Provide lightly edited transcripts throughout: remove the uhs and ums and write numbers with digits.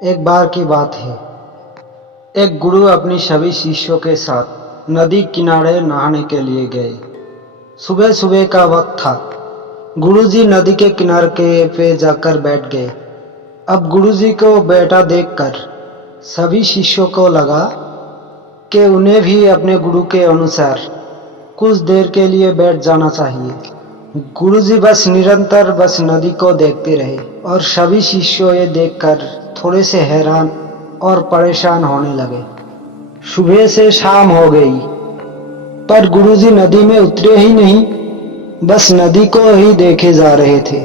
एक बार की बात है। एक गुरु अपनी सभी शिष्यों के साथ नदी किनारे नहाने के लिए गए। सुबह सुबह का वक्त था। गुरुजी नदी के किनारे पे जाकर बैठ गए। अब गुरुजी को बैठा देखकर सभी शिष्यों को लगा कि उन्हें भी अपने गुरु के अनुसार कुछ देर के लिए बैठ जाना चाहिए। गुरुजी बस निरंतर नदी को देखते रहे और सभी शिष्यों ये देखकर थोड़े से हैरान और परेशान होने लगे। सुबह से शाम हो गई पर गुरुजी नदी में उतरे ही नहीं, बस नदी को ही देखे जा रहे थे।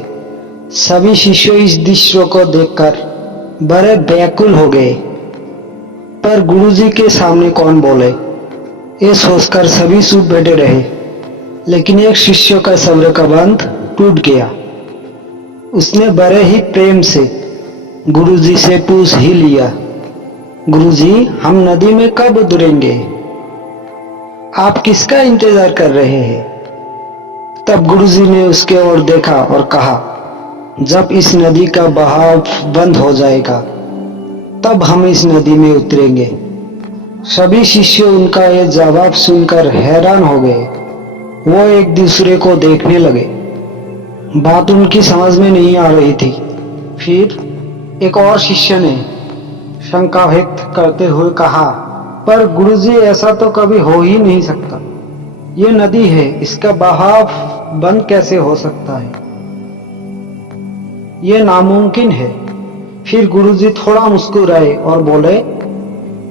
सभी शिष्य इस दृश्य को देखकर बड़े व्याकुल हो गए, पर गुरुजी के सामने कौन बोले, ये सोचकर सभी चुप बैठे रहे। लेकिन एक शिष्य का सब्र का बंध टूट गया। उसने बड़े ही प्रेम से गुरुजी से पूछ ही लिया, गुरुजी, हम नदी में कब उतरेंगे? आप किसका इंतजार कर रहे हैं? तब गुरुजी ने उसके ओर देखा और कहा, जब इस नदी का बहाव बंद हो जाएगा तब हम इस नदी में उतरेंगे। सभी शिष्य उनका ये जवाब सुनकर हैरान हो गए। वो एक दूसरे को देखने लगे। बात उनकी समझ में नहीं आ रही थी। फिर एक और शिष्य ने शंका व्यक्त करते हुए कहा, पर गुरुजी, ऐसा तो कभी हो ही नहीं सकता। ये नदी है, इसका बहाव बंद कैसे हो सकता है? ये नामुमकिन है। फिर गुरुजी थोड़ा मुस्कुराए और बोले,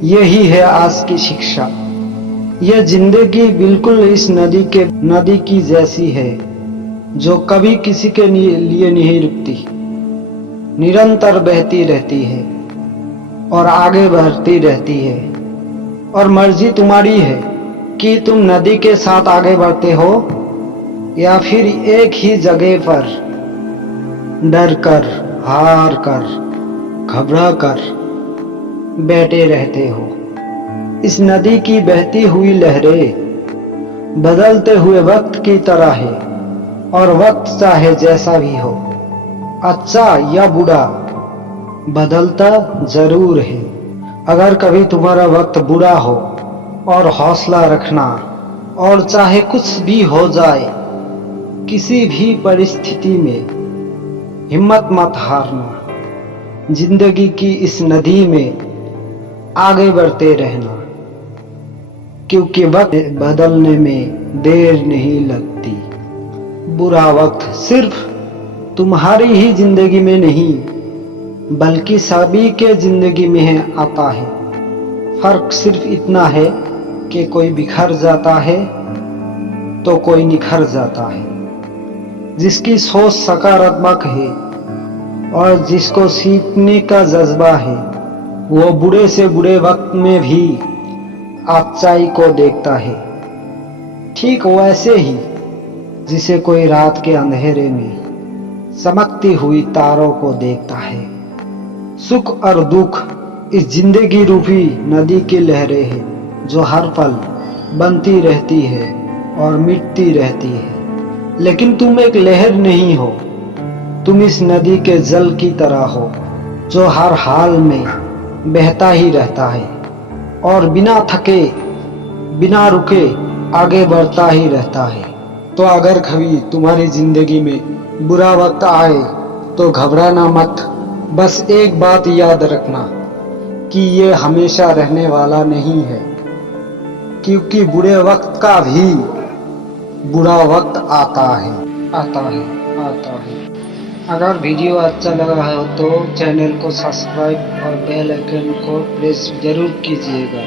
यही है आज की शिक्षा। यह जिंदगी बिल्कुल इस नदी की जैसी है, जो कभी किसी के लिए नहीं रुकती, निरंतर बहती रहती है और आगे बढ़ती रहती है। और मर्जी तुम्हारी है कि तुम नदी के साथ आगे बढ़ते हो या फिर एक ही जगह पर डर कर, हार कर, घबरा कर बैठे रहते हो। इस नदी की बहती हुई लहरें बदलते हुए वक्त की तरह है और वक्त चाहे जैसा भी हो, अच्छा या बुरा, बदलता जरूर है। अगर कभी तुम्हारा वक्त बुरा हो और हौसला रखना, और चाहे कुछ भी हो जाए, किसी भी परिस्थिति में हिम्मत मत हारना। जिंदगी की इस नदी में आगे बढ़ते रहना, क्योंकि वक्त बदलने में देर नहीं लगती। बुरा वक्त सिर्फ तुम्हारी ही जिंदगी में नहीं, बल्कि सभी के जिंदगी में आता है। फर्क सिर्फ इतना है कि कोई बिखर जाता है तो कोई निखर जाता है। जिसकी सोच सकारात्मक है और जिसको सीखने का जज्बा है, वो बुरे से बुरे वक्त में भी अच्छाई को देखता है। ठीक वैसे ही जिसे कोई रात के अंधेरे में चमकती हुई तारों को देखता है। सुख और दुख इस जिंदगी रूपी नदी की लहरें हैं, जो हर पल बनती रहती है और मिटती रहती है। लेकिन तुम एक लहर नहीं हो, तुम इस नदी के जल की तरह हो, जो हर हाल में बहता ही रहता है और बिना थके, बिना रुके आगे बढ़ता ही रहता है। तो अगर कभी तुम्हारी जिंदगी में बुरा वक्त आए तो घबराना मत। बस एक बात याद रखना कि ये हमेशा रहने वाला नहीं है, क्योंकि बुरे वक्त का भी बुरा वक्त आता है। अगर वीडियो अच्छा लगा हो तो चैनल को सब्सक्राइब और बेल आइकन को प्रेस जरूर कीजिएगा।